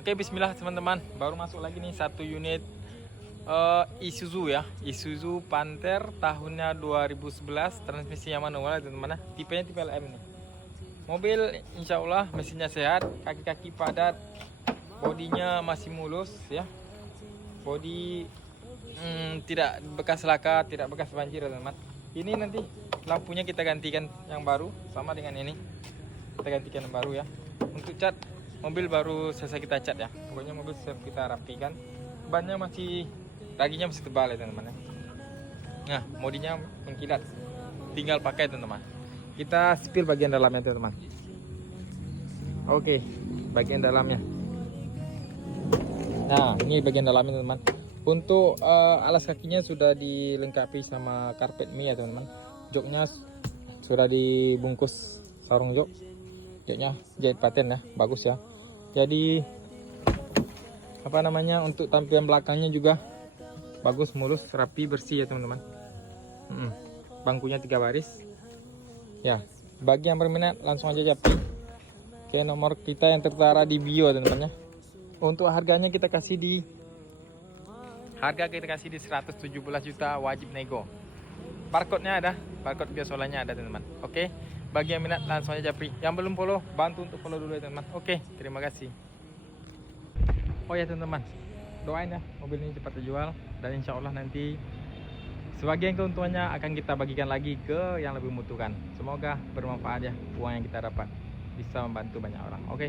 Oke, bismillah teman-teman. Baru masuk lagi nih satu unit Isuzu ya. Isuzu Panther tahunnya 2011, transmisinya manual teman-teman. Tipenya tipe LM nih. Mobil insya Allah mesinnya sehat, kaki-kaki padat, bodinya masih mulus ya. Bodi tidak bekas laka, tidak bekas banjir teman-teman. Ini nanti lampunya kita gantikan yang baru sama dengan ini. Kita gantikan yang baru ya. Untuk cat mobil baru selesai kita cat ya. Pokoknya mobil selesai kita rapikan. Bannya masih, raginya masih tebal ya teman-teman. Nah, modinya mengkilat. Tinggal pakai teman-teman. Kita spill bagian dalamnya teman-teman. Oke, bagian dalamnya. Nah, ini bagian dalamnya teman-teman. Untuk alas kakinya sudah dilengkapi sama karpet mie ya teman-teman. Joknya sudah dibungkus sarung jok. Joknya jahit paten ya, bagus ya. Jadi apa namanya, untuk tampilan belakangnya juga bagus, mulus, rapi, bersih ya teman-teman. Bangkunya 3 baris ya. Bagi yang berminat langsung aja japri ke nomor kita yang tertera di bio teman-teman ya. Untuk harganya kita kasih di 117 juta, wajib nego. Barcode-nya ada, barcode biosolanya ada teman-teman. Oke, bagi yang minat langsung aja japri. Yang belum follow, bantu untuk follow dulu ya teman-teman. Oke, terima kasih. Oh ya teman-teman, doain ya mobil ini cepat terjual, dan insya Allah nanti sebagian keuntungannya akan kita bagikan lagi ke yang lebih membutuhkan. Semoga bermanfaat ya uang yang kita dapat, bisa membantu banyak orang. Oke.